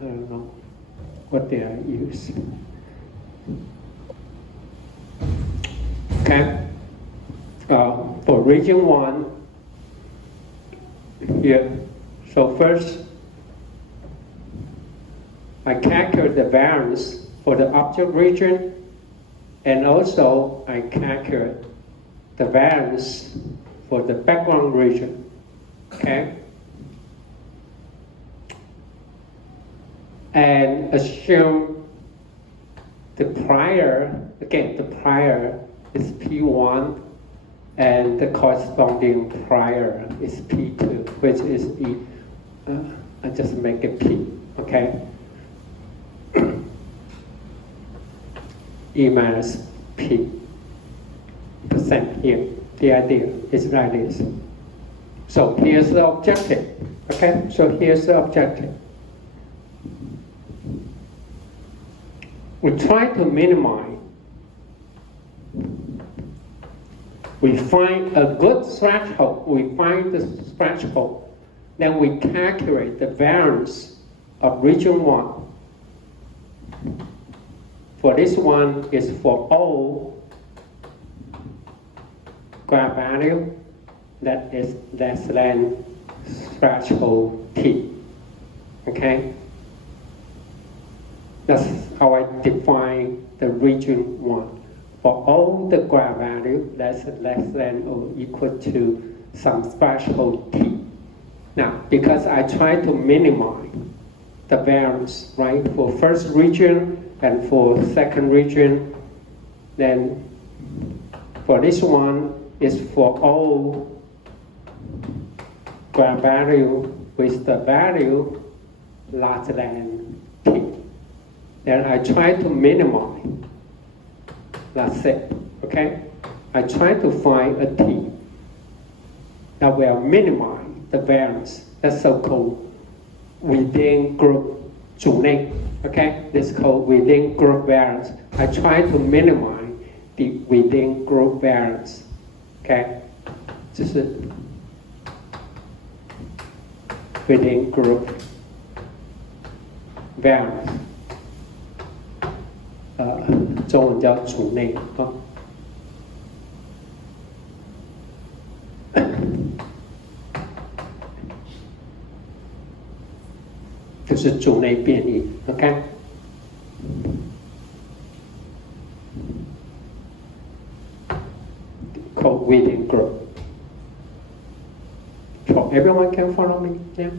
I don't know what they are used. Okay. For region 1, here. So first, I calculate the variance for the object region, and also I calculate the variance for the background region. Okay? And assume the prior, again, the prior is P1, and the corresponding prior is P2, which is E. I just make it P, okay? E minus P percent here. The idea is like this. So here's the objective, okay? So here's the objective. We try to minimize. We find a good threshold. We find the threshold. Then we calculate the variance of region 1. For this one is for all graph value that is less than threshold T. Okay? That's how I define the region 1. For all the graph value that's less than or equal to some threshold T. Now, because I try to minimize the variance, right, for first region and for second region, then for this one is for all graph value with the value larger than T. Then I try to minimize. That's it, okay? I try to find a T that will minimize the variance. That's so-called within group 主内, okay? This is called within group variance. I try to minimize the within group variance, okay? 就是 within group variance. 中文叫主内啊，就是主内变异 ，OK？ Called within group. So everyone can follow me, yeah?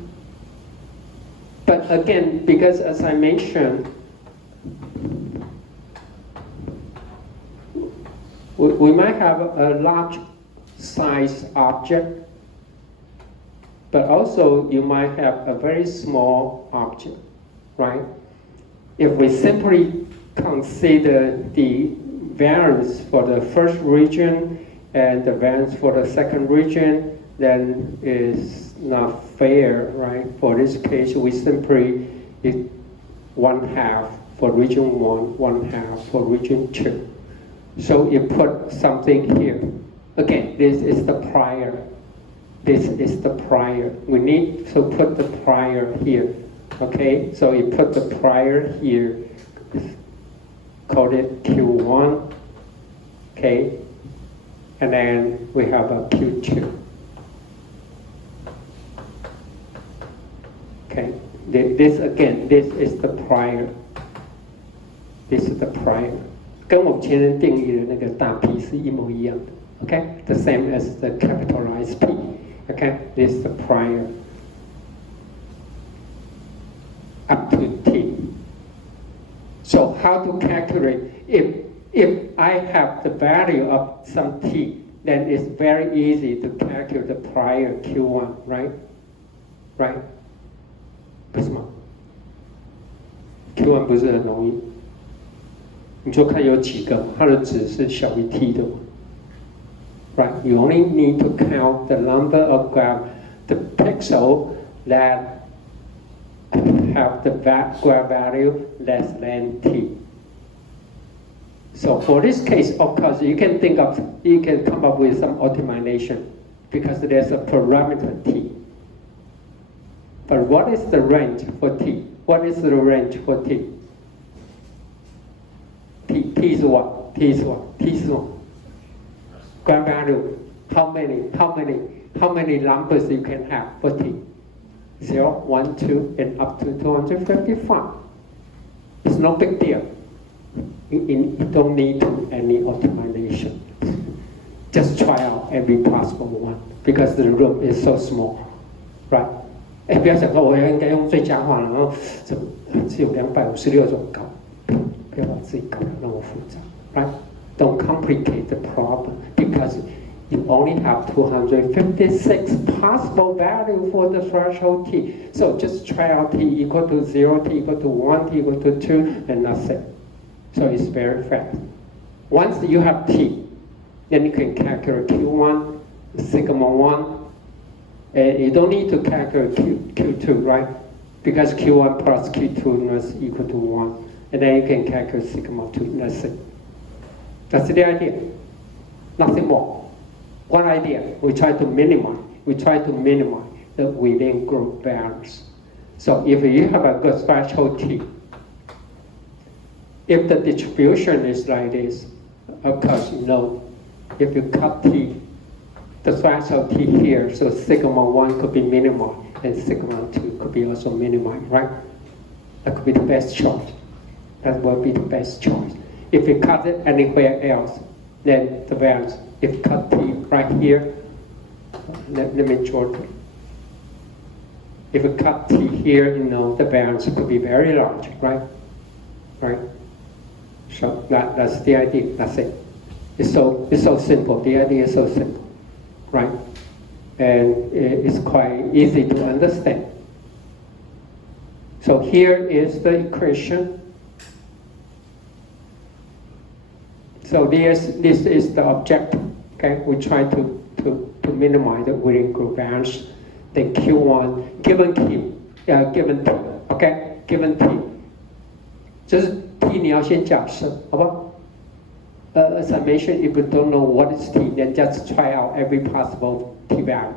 But again, because as I mentioned, we might have a large size object, but also you might have a very small object, right? If we simply consider the variance for the first region and the variance for the second region, then it's not fair, right? For this case, we simply is 1/2 for region 1, 1/2 for region 2. So you put something here. Again, this is the prior. This is the prior. We need to put the prior here. Okay, so you put the prior here. Call it Q1. Okay, and then we have a Q2. Okay, this again, this is the prior. This is the prior. 跟我们前人定义的那个大 P 是一模一样的 ，OK? The same as the capitalized P, OK? This is the prior up to T. So how to calculate? If I have the value of some T, then it's very easy to calculate the prior Q1, right? Right? 不是吗 ？Q1 不是很容易。你就看有几个，它的值是小于 t 的 ，right? You only need to count the number of the pixel that have the graph value less than t. So for this case, of course, you can come up with some optimization because there's a parameter t. But what is the range for t? What is the range for t? T is what? T is what? T is what? Grand value. How many numbers you can have for t? 0, 1, 2, and up to 255. It's no big deal. You don't need any optimization. Just try out every possible one because the room is so small, right? 不要想说我应该用最佳化，然后只有256种搞，不要把自己搞得那么复杂 ，right? Don't complicate the problem because you only have 256 possible value for the threshold t. So just try out t equal to 0, t equal to 1, t equal to 2, and that's it. So it's very fast. Once you have t, then you can calculate Q1, sigma 1, and you don't need to calculate Q2, right? Because Q1 plus Q2 is equal to 1. And then you can calculate sigma 2, that's it. That's the idea. Nothing more. One idea, we try to minimize the within group variance. So if you have a good threshold T, if the distribution is like this, of course, you know, if you cut T, the threshold T here, so sigma 1 could be minimized, and sigma 2 could be also minimized, right? That could be the best choice. That will be the best choice. If you cut it anywhere else, then the variance, if you cut T right here, let me draw it. If you cut T here, you know, the variance could be very large, right? Right? So that's the idea, that's it. It's so simple, the idea is so simple, right? And it's quite easy to understand. So here is the equation. So this is the objective, okay? We try to minimize the within group variance. Then Q1, given Q, given T, okay? Given T. 就是 T 你要先假设，好不好？ As I mentioned, if you don't know what is T, then just try out every possible T value.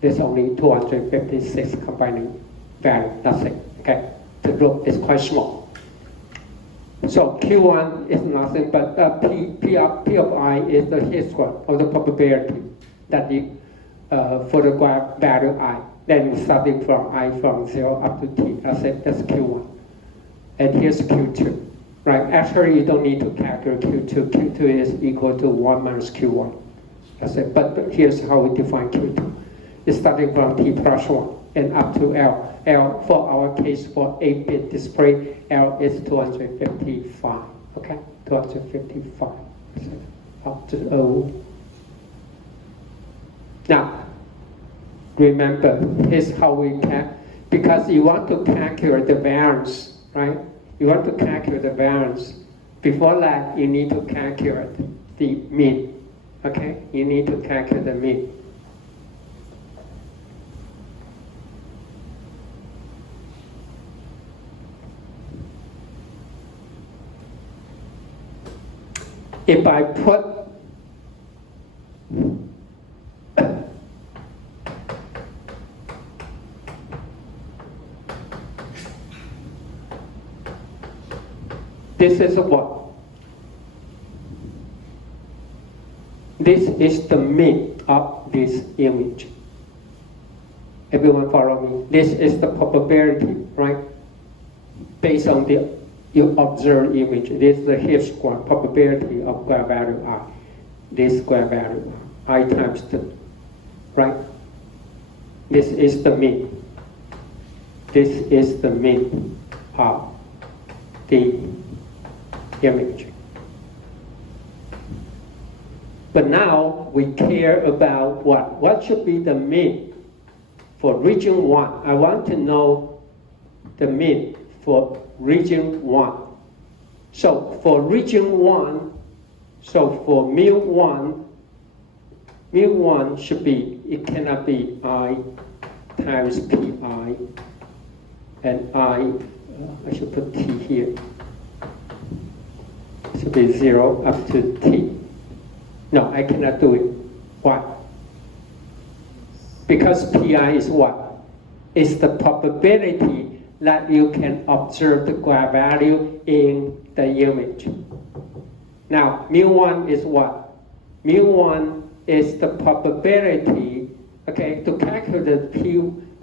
There's only 256 combining value, that's it, okay? The group is quite small. So Q1 is nothing but P of I is the histogram of the probability that for the graph value I. Then starting from I from 0 up to T, that's it, that's Q1. And here's Q2. Right, actually you don't need to calculate Q2. Q2 is equal to 1 minus Q1. That's it. But here's how we define Q2. It's starting from T plus 1 and up to L. L, for our case, for 8-bit display, L is 255. Okay, 255. Up to O. Now, remember, here's how we can, because you want to calculate the variance, right? You want to calculate the variance. Before that, you need to calculate the mean. Okay? You need to calculate the mean. If I put this is what? This is the mean of this image. Everyone follow me? This is the probability, right? Based on the you observe image. This is the histogram probability of square value I. This square value I times 2, right? This is the mean. This is the mean of the image. But now we care about what? What should be the mean for region 1? I want to know the mean for region 1. So for region 1, so for mu1 should be, it cannot be I times pi, and I should put t here. It should be 0 up to t. No, I cannot do it. Why? Because pi is what? It's the probability that you can observe the graph value in the image. Now, mu1 is what? Mu1 is the probability, okay? To calculate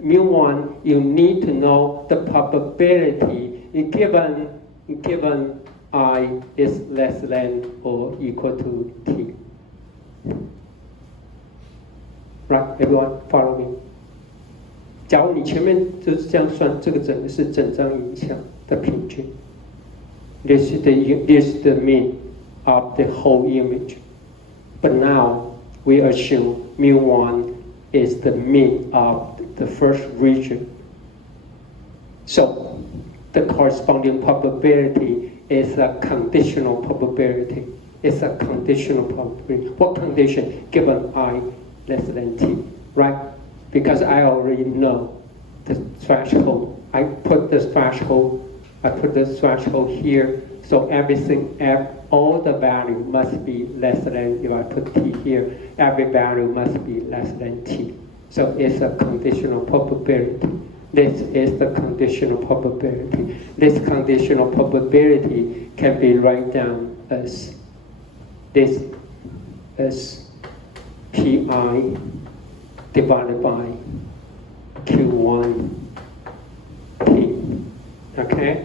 mu1, you need to know the probability given I is less than or equal to t. Right, everyone follow me? 假如你前面就是这样算，这个整个是整张影像的平均。This is the mean of the whole image. But now we assume mu1 is the mean of the first region. So the corresponding probability is a conditional probability. It's a conditional probability. What condition? Given I less than t, right? Because I already know the threshold. I put the threshold here, so all the value must be less than, if I put t here, every value must be less than t. So it's a conditional probability. This is the conditional probability. This conditional probability can be written down as this, as pi divided by Q1 T. Okay?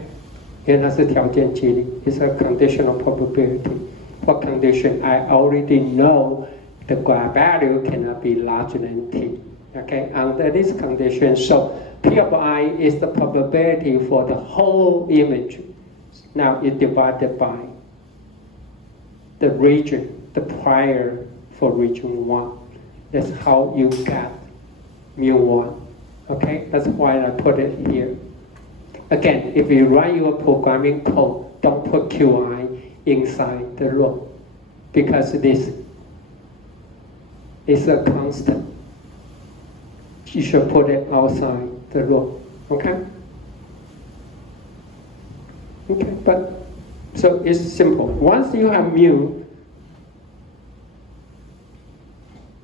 因为它是条件激励 It's a conditional probability. What condition? I already know the graph value cannot be larger than T. Okay? Under this condition, so P of I is the probability for the whole image. Now it's divided by the region, the prior for region 1. That's how you get mu1. Okay, that's why I put it here. Again, if you write your programming code, don't put qi inside the row, because this is a constant. You should put it outside the row. Okay? Okay, but so it's simple. Once you have mu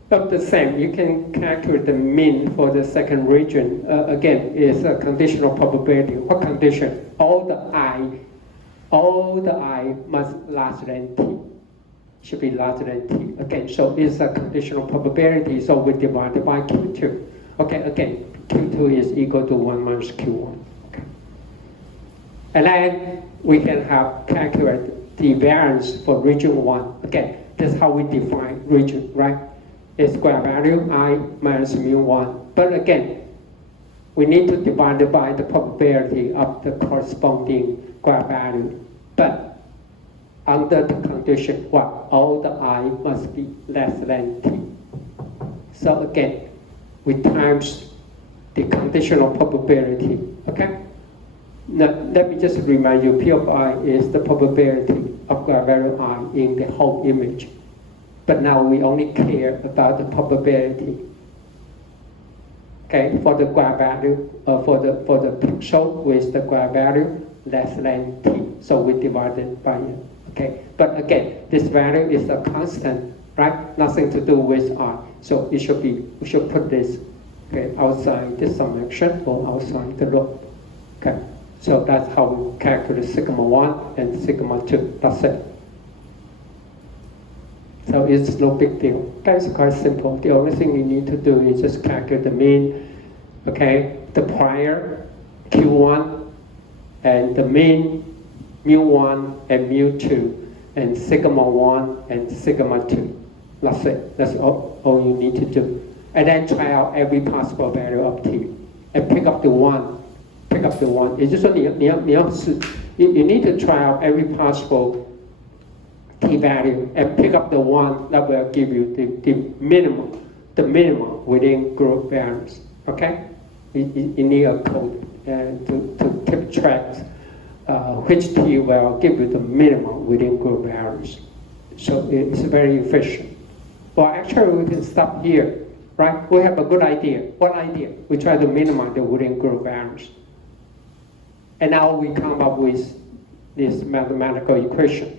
of the same, you can calculate the mean for the second region. Again, it's a conditional probability. What condition? All the I must larger than t. Should be larger than t. Again, so it's a conditional probability, so we divide it by Q2. Okay, again, Q2 is equal to 1 minus Q1. Okay. And then we can have calculate the variance for region 1. Again, that's how we define region, right? It's square value I minus mu1. But again, we need to divide it by the probability of the corresponding graph value. But under the condition, what? All the I must be less than t. So again, we times the conditional probability. Okay? Now, let me just remind you, P of I is the probability of graph value I in the whole image. But now we only care about the probability. Okay, for the graph value, for the pixel with the graph value less than t. So we divide it by it. Okay, but again, this value is a constant, right? Nothing to do with r. So it should be, we should put this, okay, outside the summation or outside the row. Okay, so that's how we calculate sigma 1 and sigma 2. That's it. So it's no big deal. That's quite simple. The only thing you need to do is just calculate the mean, okay, the prior Q1 and the mean mu1 and mu2 and sigma 1 and sigma 2. That's it. That's all you need to do. And then try out every possible value of t and pick up the one. Pick up the one. It's just you need to try out every possible t value and pick up the one that will give you the minimum within group values. Okay? You need a code to keep track which t will give you the minimum within group values. So it's very efficient. Well, actually, we can stop here, right? We have a good idea. What idea? We try to minimize the within group values. And now we come up with this mathematical equation.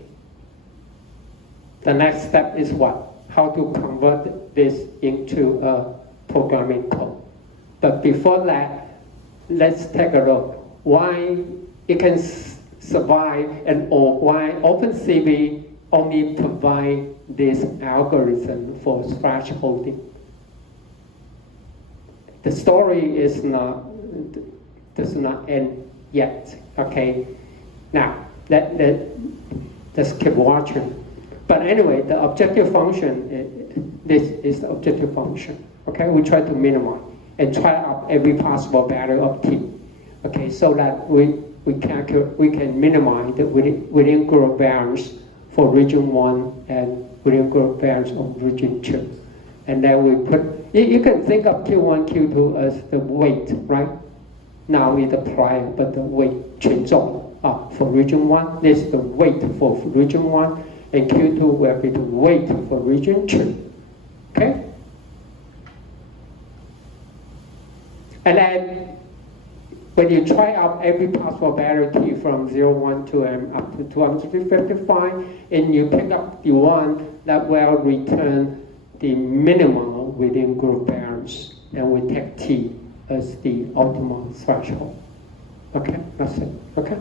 The next step is what? How to convert this into a programming code. But before that, let's take a look. why it can survive, and or why OpenCV only provide this algorithm for thresholding. The story does not end yet. Okay, now let's keep watching. But anyway, the objective function, this is the objective function. Okay, we try to minimize and try out every possible value of t. Okay, so that we can minimize the within group variance for region 1 and within group variance of region 2. And then we put, you can think of Q1, Q2 as the weight, right? Now we apply, but the weight 权重 for region 1, this is the weight for region 1, and Q2 will be the weight for region 2. Okay? And then when you try out every possible value t from 0, 1, 2, and up to 255, and you pick up the one that will return the minimum within group variance, and we take t as the optimal threshold. Okay, that's it. Okay.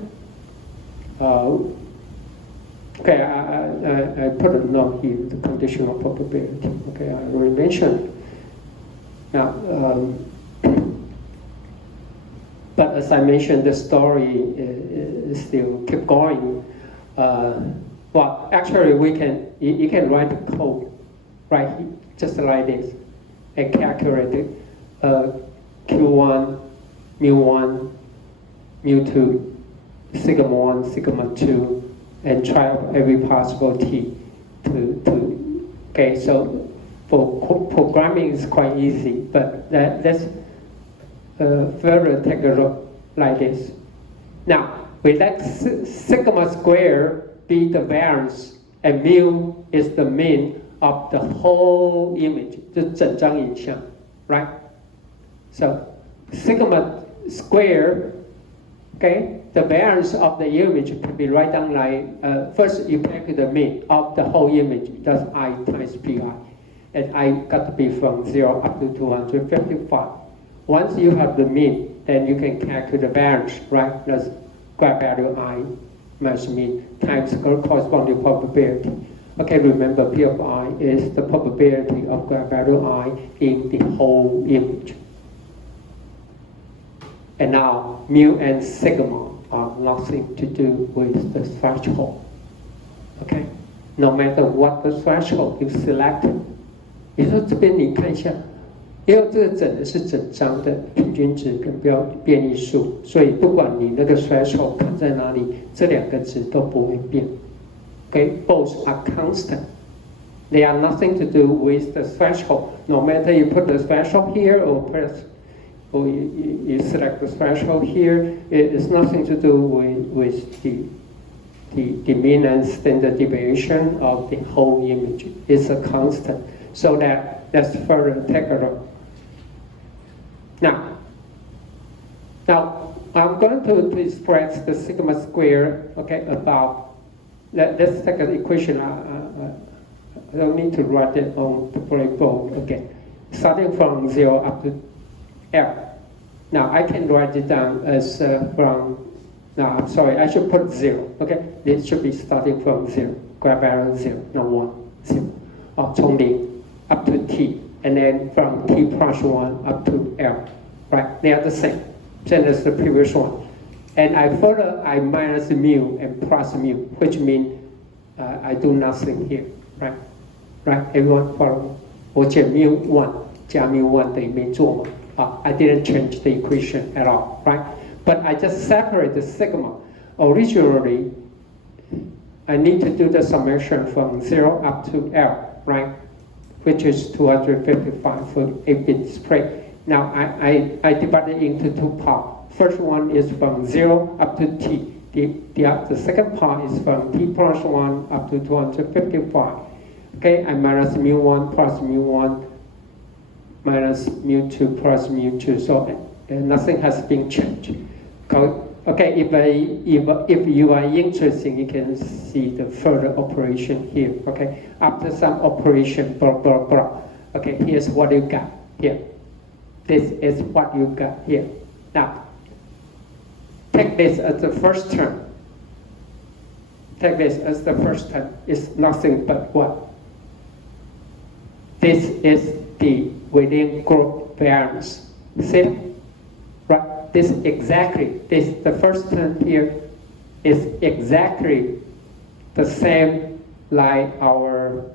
Okay, I put a note here, the conditional probability. Okay, I already mentioned. Now, but as I mentioned, the story is still keep going. Well, actually, you can write the code right here, just like this, and calculate it. Q1, mu1, mu2, sigma 1, sigma 2, and try out every possible t okay, so for programming is quite easy, but let's further take a look like this. Now, we let sigma square be the variance, and mu is the mean of the whole image, 就整张影像, right? So sigma square, okay, the variance of the image can be written down like, first you take the mean of the whole image, that's I times pi, and I got to be from 0 up to 255. Once you have the mean, then you can calculate the variance, right? That's graph value I minus mean times corresponding probability. Okay, remember P of I is the probability of graph value I in the whole image. And now, mu and sigma are nothing to do with the threshold. Okay? No matter what the threshold you select. 你说这边你看一下，因为这个整的是整张的平均值跟变异数，所以不管你那个 threshold 看在哪里，这两个值都不会变。Okay? Both are constant. They are nothing to do with the threshold. No matter you put the threshold here or you select the threshold here, it is nothing to do with the mean and standard deviation of the whole image. It's a constant. So let's further take a look. Now I'm going to express the sigma square, okay, about, let's take an equation. I don't need to write it on the blackboard again. Starting from 0 up to L. Now I can write it down as from, no, I'm sorry, I should put 0, okay? It should be starting from 0, graph value 0, not 1, 0. 从0 up to t, and then from t plus 1 up to L, right? They are the same, same as the previous one. And I minus mu and plus mu, which means I do nothing here, right? Right? Everyone follow? 我减 mu 1 加 mu 1等于没做嘛? I didn't change the equation at all, right? But I just separate the sigma. Originally, I need to do the summation from 0 up to L, right? Which is 255 for 8-bit spread. Now I divide it into two parts. First one is from 0 up to t. The second part is from t plus 1 up to 255. Okay, I minus mu 1 plus mu 1 minus mu 2 plus mu 2. So nothing has been changed. Okay, if you are interested, you can see the further operation here. Okay, after some operation, blah blah blah. Okay, here's what you got here. This is what you got here. Now, take this as the first term. Take this as the first term. It's nothing but what? This is the within group variance. See? Right? This exactly, the first term here is exactly the same like our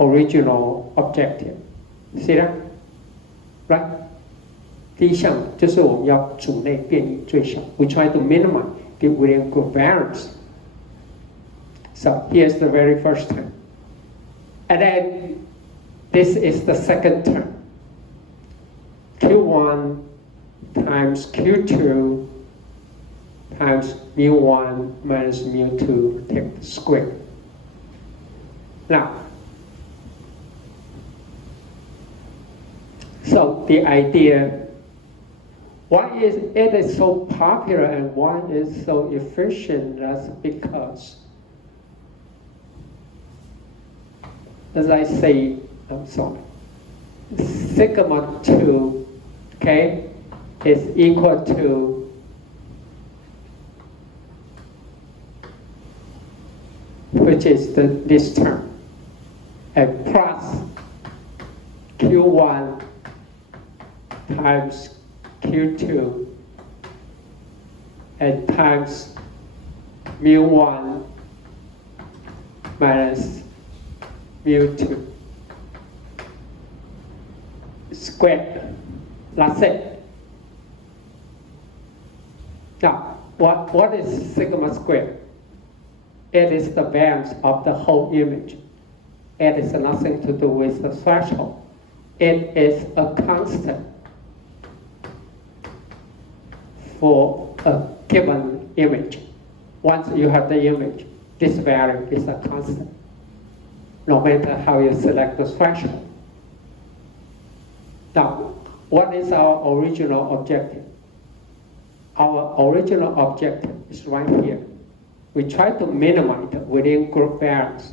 original objective. See that? Right? 第一项就是我们要组内变异最小。We try to minimize the within group variance. So here's the very first term. And then this is the second term. Q1 times Q2 times mu1 minus mu2 take the square. Now, so the idea, why is it so popular and why is so efficient? That's because, as I say, I'm sorry, sigma 2, okay, is equal to which is this term, and plus Q1 times Q2 and times mu1 minus mu2 squared. That's it. Now, what is sigma squared? It is the variance of the whole image. It is nothing to do with the threshold. It is a constant for a given image. Once you have the image, this value is a constant, no matter how you select the threshold. Now, what is our original objective? Our original objective is right here. We try to minimize the within group variance.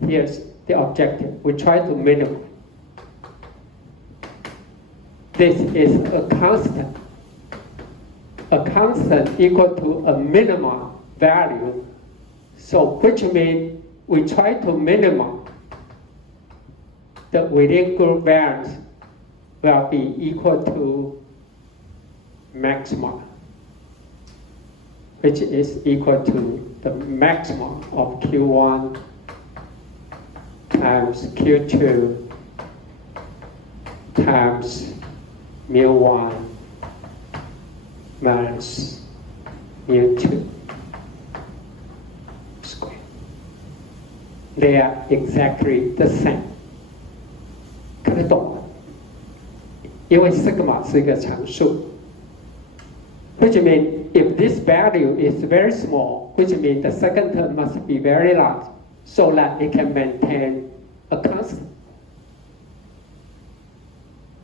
Here's the objective. We try to minimize. This is a constant equal to a minimum value. So which means we try to minimize the within group variance will be equal to maximum, which is equal to the maximum of Q1 times Q2 times mu1 minus mu2 squared. They are exactly the same. 看得懂吗？因为 sigma 是一个常数 which means if this value is very small, which means the second term must be very large so that it can maintain a constant.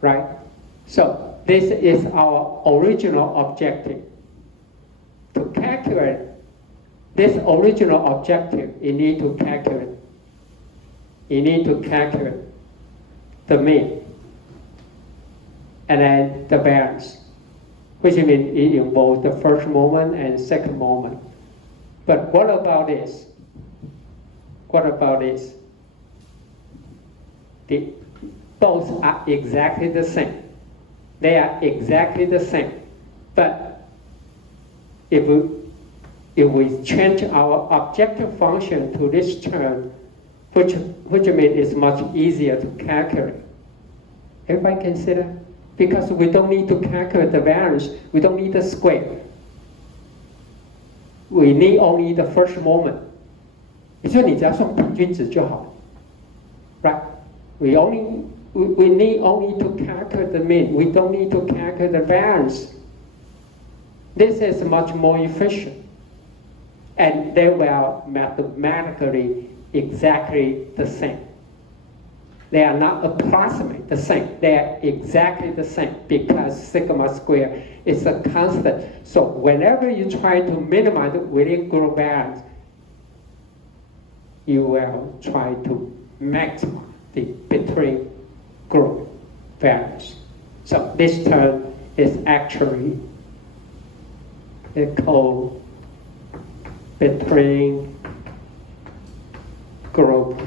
Right? So this is our original objective. To calculate this original objective, you need to calculate the mean and then the variance, which means it involves the first moment and second moment. But what about this? Both are exactly the same. They are exactly the same. But if we change our objective function to this term, which means it's much easier to calculate. Everybody consider? Because we don't need to calculate the variance, we don't need the square. We need only the first moment. 也就是你只要算平均值就好 right? We need only to calculate the mean. We don't need to calculate the variance. This is much more efficient. And they were mathematically exactly the same. They are not approximate the same. They are exactly the same because sigma squared is a constant. So whenever you try to minimize the within group variance, you will try to maximize the between group variance. So this term is actually echo between group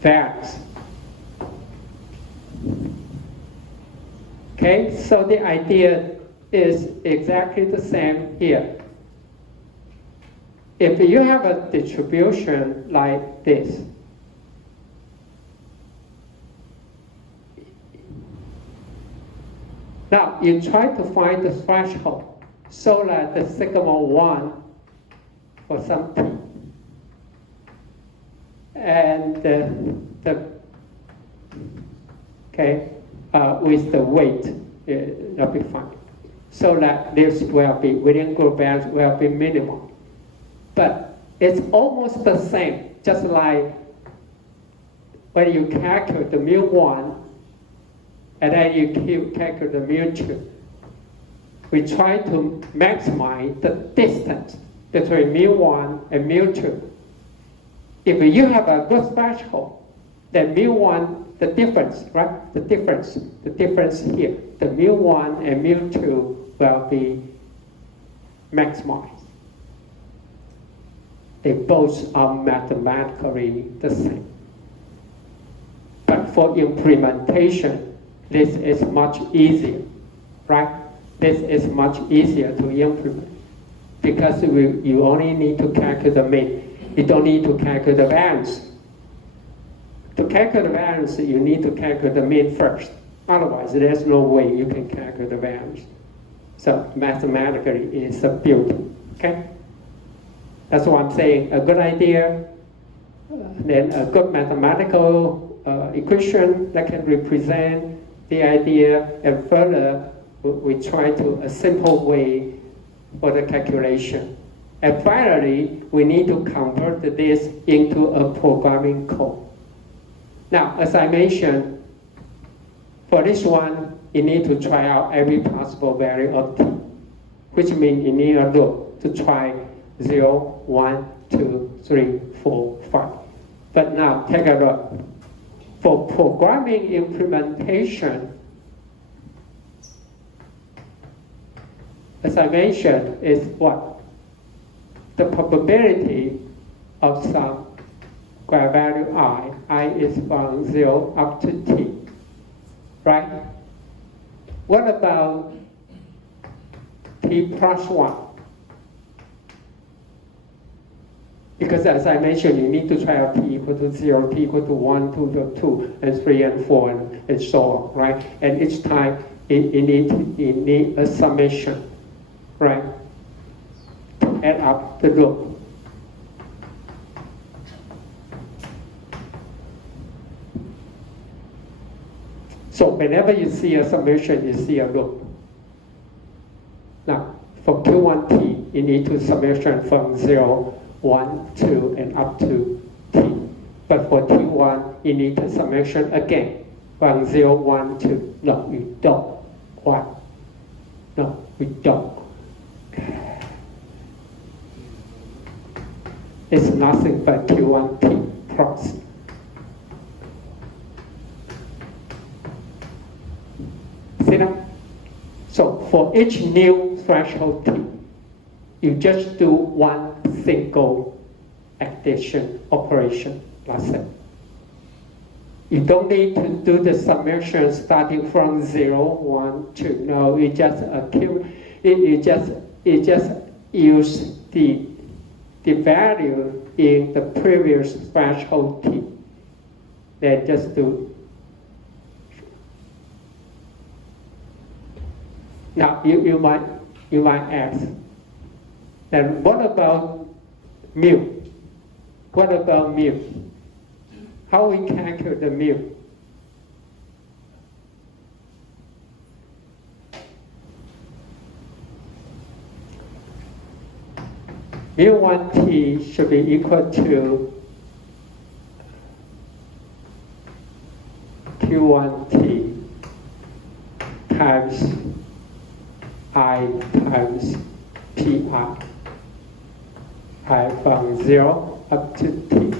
values. Okay, so the idea is exactly the same here. If you have a distribution like this, now you try to find the threshold so that the sigma 1 for some t and with the weight, that'll be fine. So that this will be, within group values will be minimal. But it's almost the same, just like when you calculate the mu1 and then you calculate the mu2. We try to maximize the distance between mu1 and mu2. If you have a good threshold, then mu1, the difference, right? The difference here, the mu1 and mu2 will be maximized. They both are mathematically the same. But for implementation, this is much easier, right? This is much easier to implement because you only need to calculate the mean. You don't need to calculate the variance. To calculate the variance, you need to calculate the mean first. Otherwise, there's no way you can calculate the variance. So mathematically, it's a beauty. Okay? That's what I'm saying. A good idea, then a good mathematical equation that can represent the idea, and further, we try to a simple way for the calculation. And finally, we need to convert this into a programming code. Now, as I mentioned, for this one, you need to try out every possible value of t, which means you need a loop to try 0, 1, 2, 3, 4, 5. But now, take a look. For programming implementation, as I mentioned, is what? The probability of some graph value I is from 0 up to t, right? What about t plus 1? Because as I mentioned, you need to try out t equal to 0, t equal to 1, 2, and 3, and 4, and so on, right? And each time, you need a summation, right? To add up the loop. So whenever you see a summation, you see a loop. Now, for Q1t, you need to summation from 0, 1, 2, and up to t. But for T1, you need to summation again from 0, 1, 2. No, you don't. Why? No, we don't. It's nothing but Q1t plus. See now? So for each new threshold t, you just do one single addition operation. That's it. You don't need to do the summation starting from 0, 1, 2. No, you just use the value in the previous threshold t. Then just do. Now you might ask, then what about mu? What about mu? How we calculate the mu? Mu1t should be equal to Q1t times I times pi. I from 0 up to t.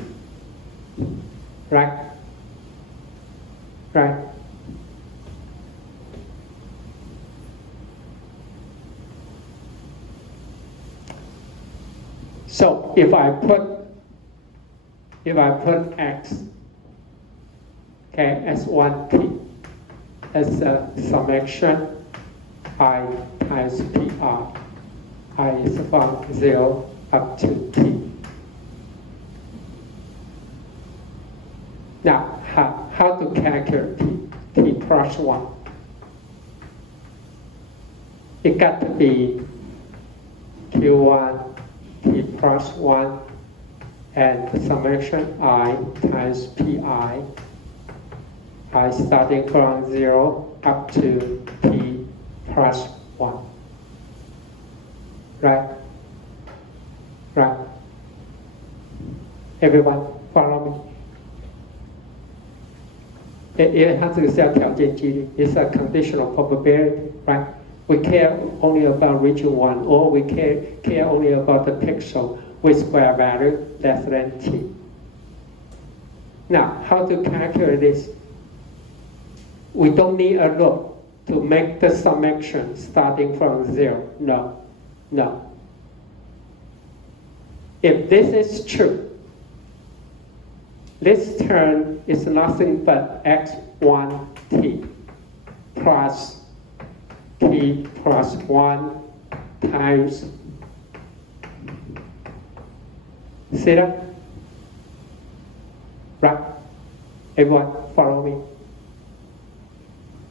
Right? Right? So if I put x, okay, as 1t as a summation I times pi, I is from 0 up to t. Now, how to calculate t plus 1? It got to be q1 t plus 1 and the summation I times pi, I starting from 0 up to t plus 1. Right? Right? Everyone follow me? 因为它这个是要条件几率 ，it's a conditional probability, right? We care only about region 1, or we care only about the pixel with square value less than t. Now, how to calculate this? We don't need a loop to make the summation starting from 0. No. If this is true, this term is nothing but x1t plus t plus 1 times, see that? Right? Everyone follow me?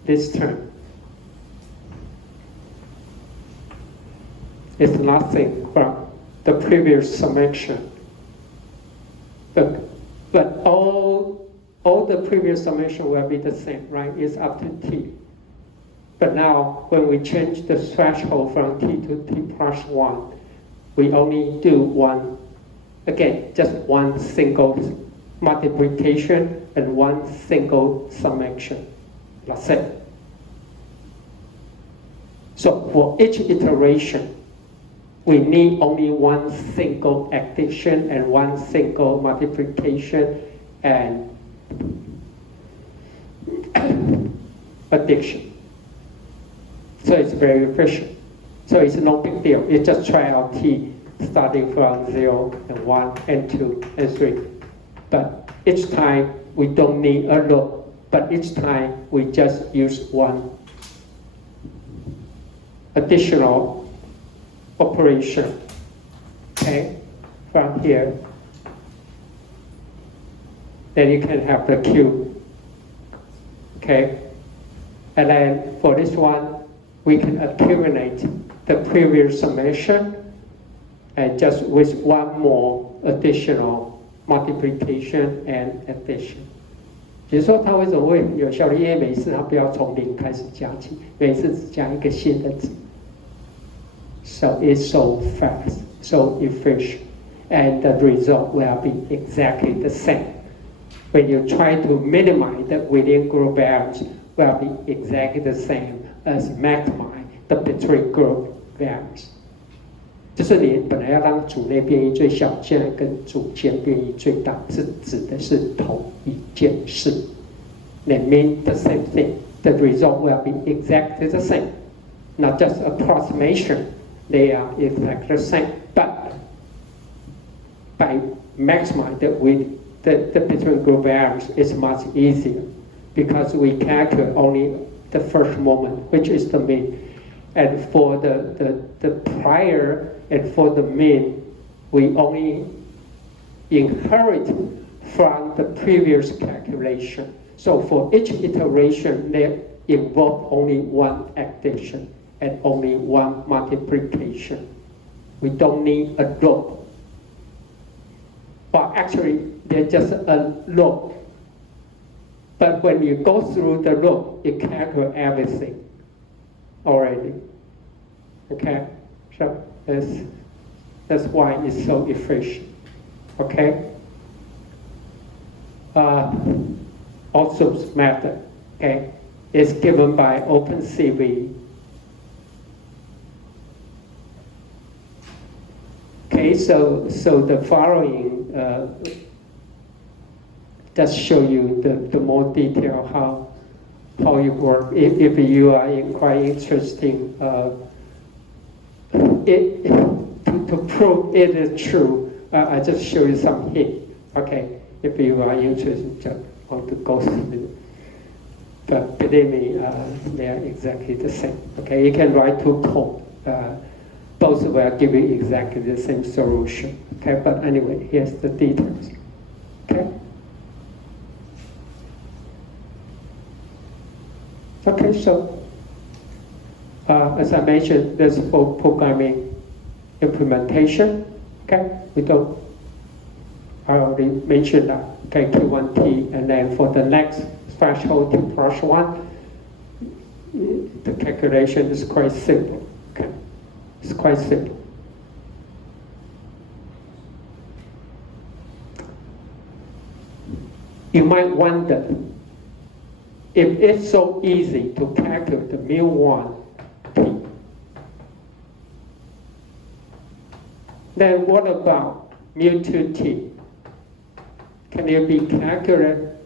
This term is nothing from the previous summation. But all the previous summation will be the same, right? It's up to t. But now, when we change the threshold from t to t plus 1, we only do one, again, just one single multiplication and one single summation. That's it. So for each iteration, we need only one single addition and one single multiplication and addition. So it's very efficient. So it's no big deal. You just try out t starting from 0 and 1 and 2 and 3. But each time we don't need a loop, but each time we just use one additional operation, okay, from here. Then you can have the cube, okay? And then for this one, we can accumulate the previous summation and just with one more additional multiplication and addition. 比如说它为什么会有效率？因为每一次它不要从0开始加起，每一次只加一个新的值。So it's so fast, so efficient, and the result will be exactly the same. When you try to minimize the within group values, will be exactly the same as maximize the between group values. 就是你本来要让组内变异最小，现在跟组间变异最大，是指的是同一件事。They mean the same thing. The result will be exactly the same, not just approximation. They are exactly the same, but by maximizing the between group values, it's much easier because we calculate only the first moment, which is the mean, and for the prior and for the mean, we only inherit from the previous calculation. So for each iteration, they involve only one addition and only one multiplication. We don't need a loop. But actually, they're just a loop. But when you go through the loop, it calculates everything already. Okay? So that's why it's so efficient. Okay? Also, method, okay, is given by OpenCV. Okay, so the following just show you the more detail how it works. If you are quite interested, to to prove it is true, I just show you some hint. Okay, if you are interested, just want to go through it. But believe me, they are exactly the same. Okay, you can write two code. Both will give you exactly the same solution. Okay, but anyway, here's the details. Okay. Okay, so as I mentioned, there's for programming implementation. Okay, I already mentioned that. Okay, Q1T, and then for the next threshold T plus 1, the calculation is quite simple. Okay, it's quite simple. You might wonder, if it's so easy to calculate the mu1T, then what about mu2T? Can it be calculated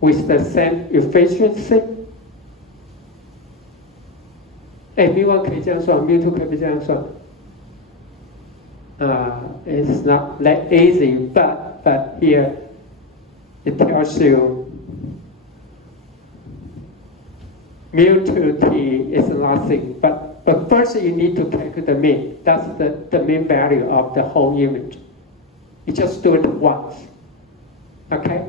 with the same efficiency? mu1 可以这样算 mu2 可以这样算 it's not that easy, but here it tells you mu2T is nothing, but first you need to calculate the mean. That's the mean value of the whole image. You just do it once, okay?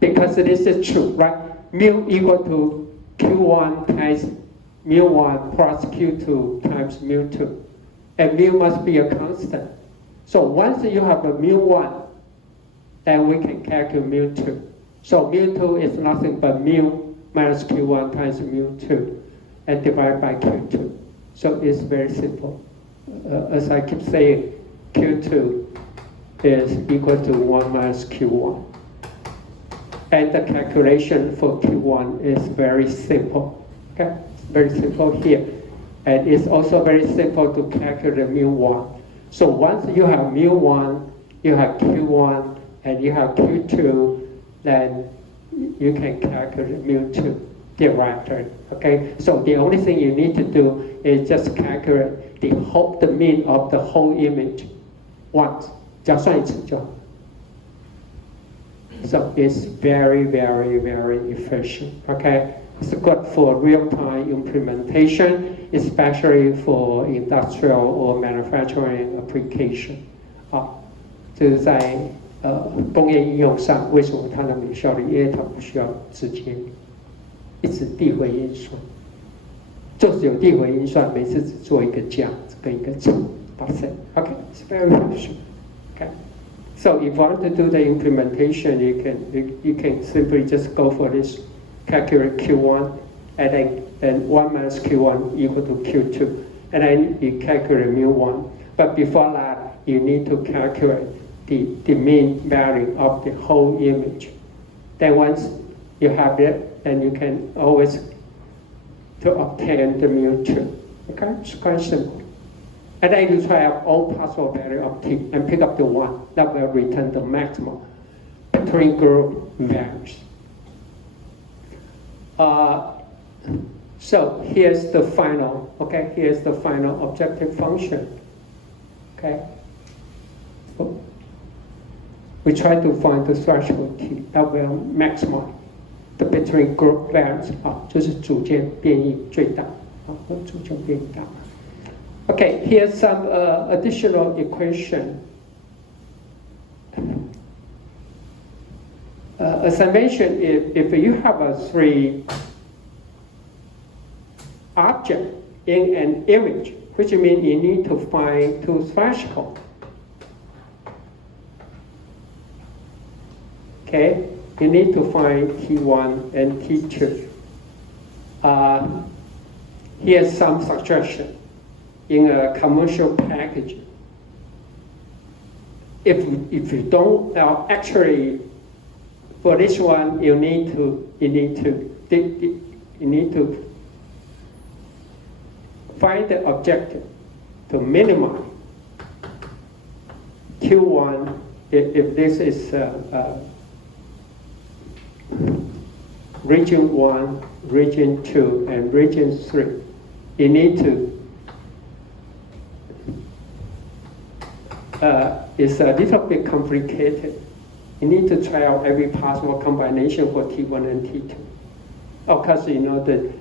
Because this is true, right? Mu equal to Q1 times mu1 plus Q2 times mu2. And mu must be a constant. So once you have a mu1, then we can calculate mu2. So mu2 is nothing but mu minus Q1 times mu2 and divided by Q2. So it's very simple. As I keep saying, Q2 is equal to 1 minus Q1. And the calculation for Q1 is very simple. Okay, it's very simple here. And it's also very simple to calculate mu1. So once you have mu1, you have Q1, and you have Q2, then you can calculate mu2 directly. Okay, so the only thing you need to do is just calculate the mean of the whole image once. 只要算一次就好。So it's very, very, very efficient. Okay, it's good for real-time implementation, especially for industrial or manufacturing application. 就是在工业应用上，为什么它能有效率？因为它不需要直接一直递回运算，就是有递回运算，每次只做一个加跟一个乘，把它 OK, it's very efficient. Okay, so if you want to do the implementation, you can simply just go for this, calculate Q1, and then 1 minus Q1 equal to Q2, and then you calculate mu1. But before that, you need to calculate the mean value of the whole image. Then once you have it, then you can always to obtain the mu2. Okay, it's quite simple. And then you try out all possible value of t and pick up the one that will return the maximum between group values. So here's the final. Okay, here's the final objective function. Okay. We try to find the threshold t that will maximize the between group values. 就是组间变异最大，组间变异大。Okay, here's some additional equation. As I mentioned, if you have a 3 object in an image, which means you need to find 2 thresholds. Okay, you need to find T1 and T2. Here's some suggestion. In a commercial package, if you don't actually for this one you need to find the objective to minimize Q1 if this is region 1, region 2, and region 3. You need to is a little bit complicated. You need to try out every possible combination for T1 and T2. Of course, you know that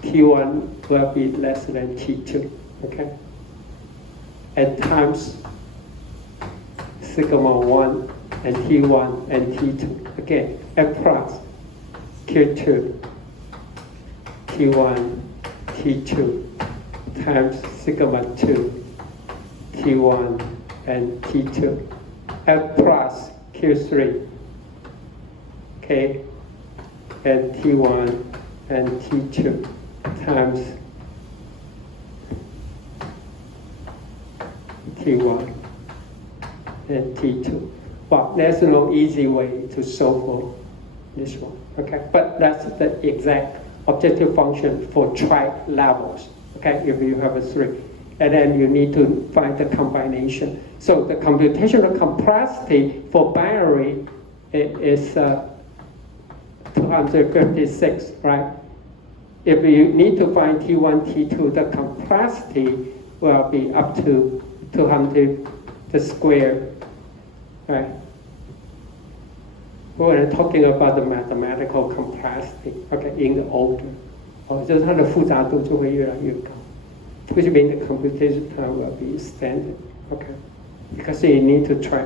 T1 will be less than T2, okay? At times sigma 1 and T1 and T2. Again, F plus Q2, T1, T2 times sigma 2, T1 and T2. F plus Q3, okay, and T1 and T2 times T1 and T2. Well, there's no easy way to solve for this one, okay? But that's the exact objective function for tri-levels, okay, if you have a 3. And then you need to find the combination. So the computational complexity for binary is 256, right? If you need to find T1, T2, the complexity will be up to 200 the square, right? We're talking about the mathematical complexity, okay, in the order. 就是它的复杂度就会越来越高。Which means the computation time will be extended, okay? Because you need to try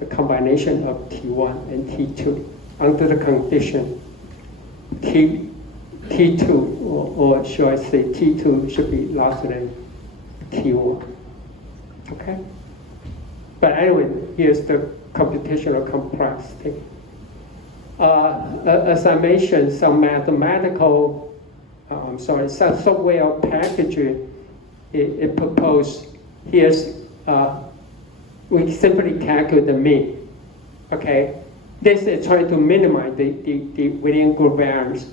the combination of T1 and T2 under the condition T2, or should I say T2 should be larger than T1, okay? But anyway, here's the computational complexity. As I mentioned, some mathematical some software package it proposed. Here's we simply calculate the mean. Okay, this is trying to minimize the within group variance,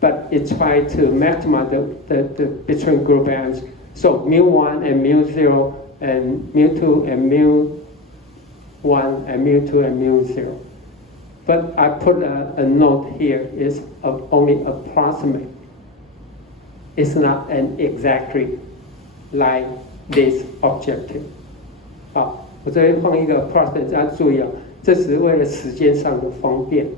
but it tries to maximize the between group variance. So mu1 and mu0 and mu2 and mu1 and mu2 and mu0. But I put a note here is only approximate. It's not an exactly like this objective. 好，我这边放一个 approximate， 大家注意啊，这只是为了时间上的方便。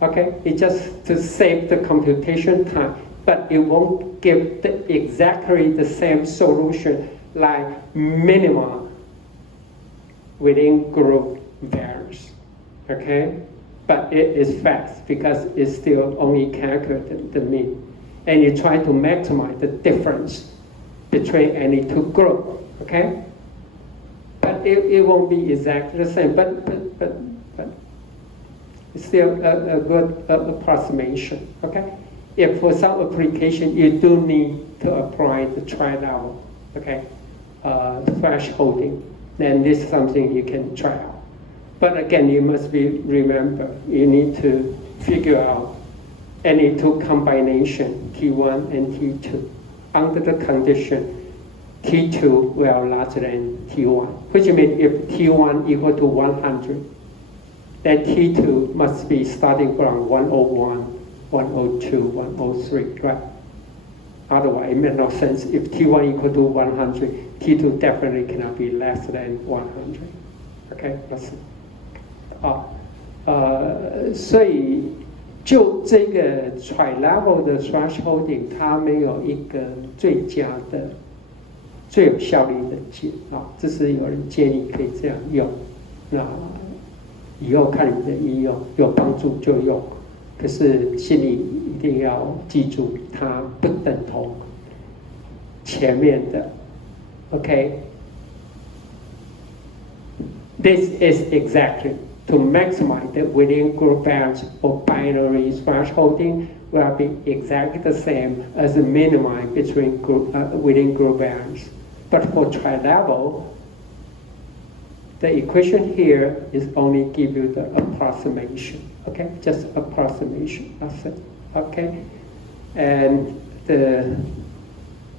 Okay, it's just to save the computation time, but it won't give exactly the same solution like minima within group variance. Okay, but it is fast because it's still only calculated the mean. And you try to maximize the difference between any two groups, okay? But it won't be exactly the same, but it's still a good approximation, okay? If for some application you do need to apply the tri-level, okay, thresholding, then this is something you can try out. But again, you must remember, you need to figure out any two combination, T1 and T2, under the condition T2 will larger than T1, which means if T1 equal to 100, then T2 must be starting from 101, 102, 103, right? Otherwise, it makes no sense. If T1 equal to 100, T2 definitely cannot be less than 100. Okay, let's see. 所以就这个 tri-level 的 thresholding， 它没有一个最佳的、最有效率的解啊。这是有人建议可以这样用，那以后看你们的应用，有帮助就用。可是心里一定要记住，它不等同前面的。OK， this is exactly to maximize the within group variance for binary thresholding will be exactly the same as the minimize between within group variance. But for tri-level, the equation here is only give you the approximation. Okay, just approximation. That's it. Okay, and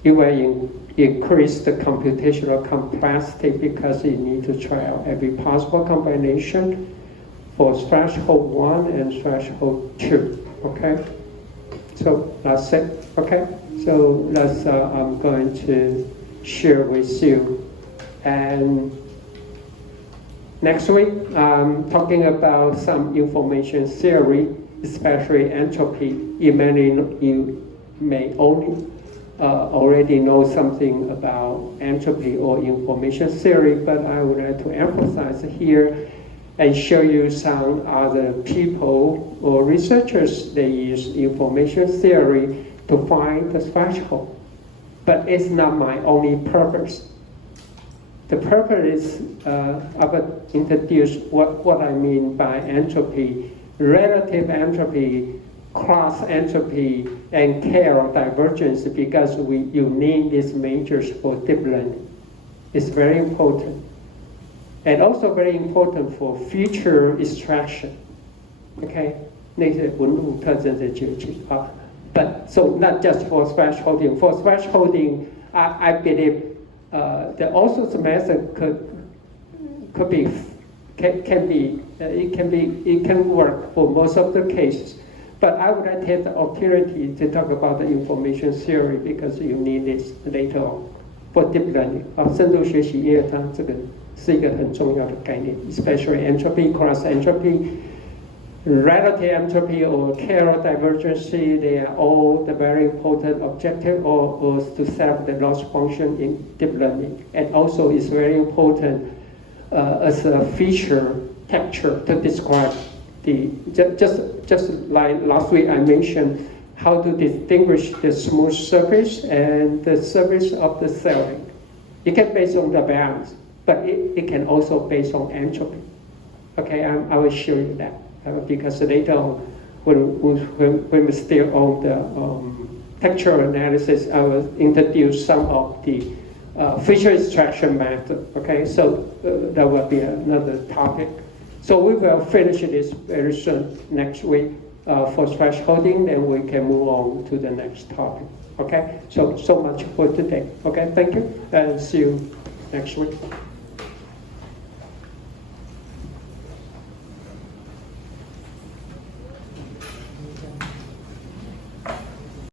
you will increase the computational complexity because you need to try out every possible combination for threshold 1 and threshold 2. Okay, so that's it. Okay, so I'm going to share with you And next week, talking about some information theory, especially entropy. You may only already know something about entropy or information theory, but I would like to emphasize here and show you some other people or researchers. They use information theory to find the threshold. But it's not my only purpose. The purpose is I will introduce what I mean by entropy, relative entropy, cross entropy, and K-R divergence, because you need these measures for deep learning. It's very important. And also very important for future extraction. Okay? 那些纹路特征的究竟啊。But so not just for thresholding. For thresholding, I believe there also some method it can work for most of the cases. But I would like to take the opportunity to talk about the information theory because you need this later on for deep learning. 深度学习，因为它这个是一个很重要的概念 ，especially entropy, cross entropy, relative entropy or K-R divergence. They are all the very important objective or to set the loss function in deep learning, and also it's very important as a feature texture to describe the just like last week I mentioned how to distinguish the smooth surface and the surface of the ceiling. It can based on the balance, but it can also based on entropy. Okay, I will show you that because later on when we still on the textual analysis, I will introduce some of the feature extraction method. Okay, so that will be another topic. So we will finish this very soon next week for thresholding, then we can move on to the next topic. Okay, so much for today. Okay, thank you, and see you next week.